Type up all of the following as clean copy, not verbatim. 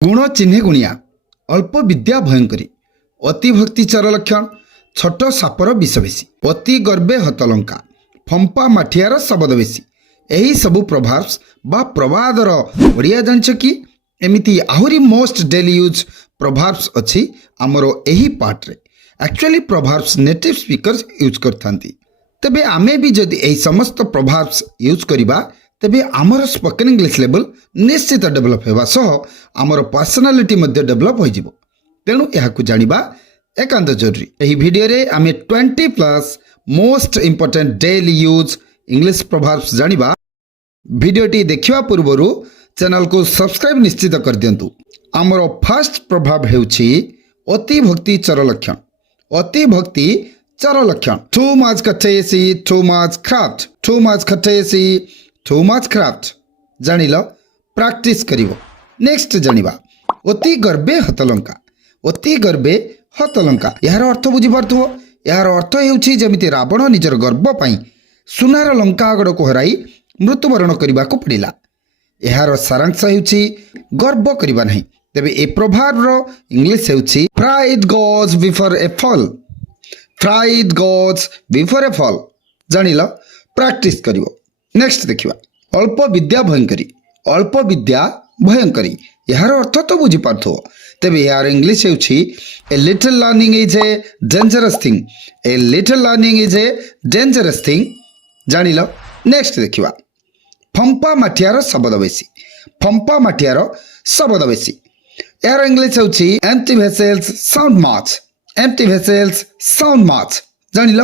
गुण चिन्हे गुणिया अल्प विद्या भयंकरी अति भक्ति चर लक्षण छोट सापर विषवेशी अति गर्वे हतलंका फंपा माठियार शबद बेसी यही सबू प्रभाव्स बा प्रवादर ओडिया जानिछ कि एमिति आहुरी मोस्ट डेली यूज प्रभाव्स अच्छी आमर यही पार्ट रे एक्चुअली प्रभाव्स नेटिव स्पीकर्स यूज करथांती तेबे आमे भी जदि एही समस्त प्रभाव्स यूज करिबा तेबे आमर स्पोकन इंग्लिश लेवल निश्चित डेभलप हेबा सह आमर पर्सनालिटी मध्ये डेभलप होई जिवो तेणु एहाकु जानिबा एकांत जरूरी एही वीडियो रे आमे 20+ most important daily use English proverbs जानिबा वीडियोटी देखिवा पूर्वरु चैनल को सब्सक्राइब निश्चित कर दियंतु आमर फर्स्ट प्रभाव हेउछि अति भक्ति चर लक्षण अति भक्ति चर लक्षण too much courtesy too much craft too much courtesy too much craft जानिल प्रैक्टिस करिवो नेक्स्ट जानिबा अति गर्वे हतलंका अति गर्वे हतलंका यार अर्थ बुझी पारथुवो यार अर्थ हेउछि जेमिति रावण निजर गर्व पई सुनार लंका गडको हराई मृत्युवरण करबाको पड़िला यार सारांश हेउछि गर्व करिबा नहीं तेबे ए प्रभाव रो English हेउछि pride goes before A fall pride goes before A fall जानिल practice करिवो नेक्स्ट देखिबा अल्प विद्या भयंकरी यार अर्थ तो बुझी पारथो तेबे यार इंग्लिश हेउछि a little learning is a dangerous thing a little learning is a dangerous thing जानिल नेक्स्ट देखिबा फंपा माठियार शबद बेसी यार इंग्लिश हेउछि एम्प्टी भेसेल्स साउंड माच जानिल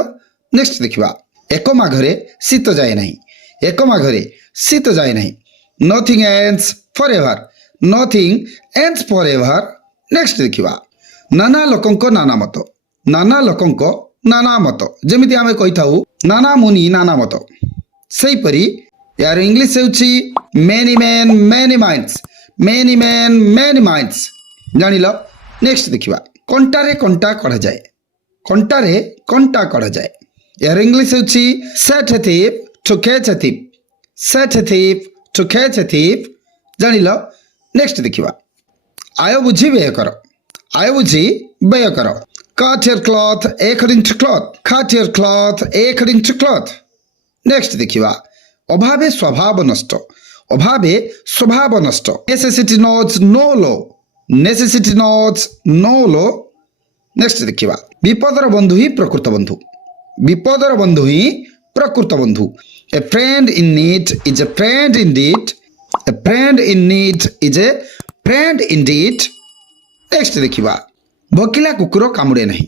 नेक्स्ट देखिबा एक माघरे शीत जाए नहीं नथिंग एंड्स फॉरएवर नेक्स्ट देखिबा नाना लोकंको नाना मत जेमिति आमे कहिथाउ नाना मुनि नाना मत सेही परी यार इंग्लिश हेउछि मेनी माइंड्स जानिल नेक्स्ट देखिबा कंटारे कंटा कढ़ा जाए यार इंग्लिश हेउछि set a thief to catch a thief जानिल नेक्स्ट देखिबा आय बुझी व्यय कर cut your cloth according to cloth next देखिबा अभावे स्वभाव नष्ट necessity knows no law next देखिबा विपदर बंधु ही प्रकृत बंधु a friend in need is a friend indeed next देखिबा भकिला कुकुर कामुड़े नहीं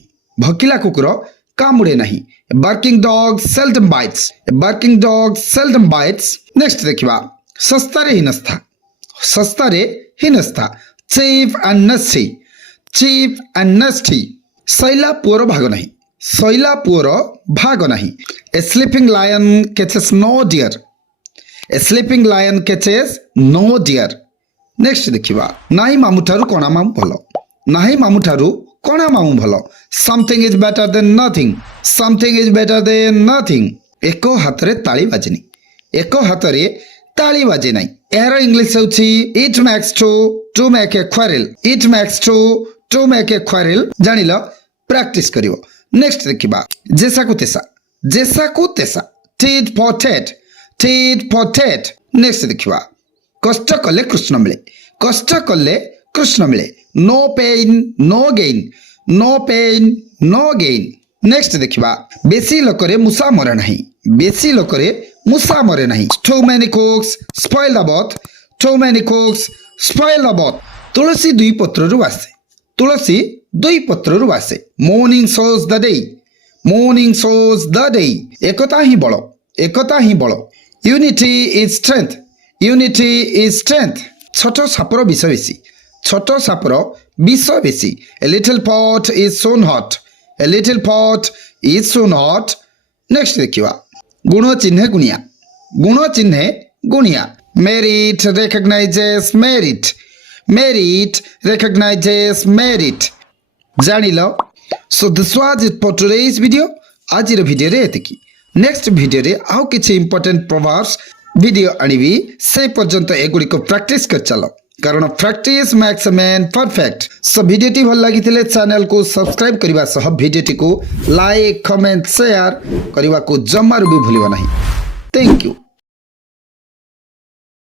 barking dog seldom bites next देखिबा सस्तारे हिनस्था cheap and nasty Shaila poor भाग नहीं a sleeping lion catches no deer next देखिबा नाही मामुठारू कोणा मामु भलो something is better than nothing एको हातरे ताली बाजे नहीं यार इंग्लिश हेउछि it makes to make a quarrel जानिल प्रैक्टिस करिवो नेक्स्ट देखिबा जेसा को तेसा tit for tat नेक्स्ट देखिबा कष्ट कले कृष्ण मिले no pain no gain next देखिबा बेसी लोकरे मुसा मरे नहीं too many cooks spoil the bath तुलसी दुई पत्ररु आसे morning shows the day एकता ही बल unity is strength छोट सापर विष बेसी a little pot is soon hot नेक्स्ट देखिबा गुण चिन्हे गुणिया merit recognizes merit जानिल so this was it for today's video आज वीडियो रे एतिकी नेक्स्ट वीडियो रे आउ किछि इंपोर्टेंट प्रभाव्स वीडियो आनिबी से पर्यंत एगुडी को प्रैक्टिस कर चलो कारण प्रैक्टिस मेक्स मैन परफेक्ट। सो भिडियोटी भल लगी चैनल को सब्सक्राइब करने सह भिडियोटी को लाइक कमेंट शेयर करने को जमारू भी भूलिबा नहीं। Thank you.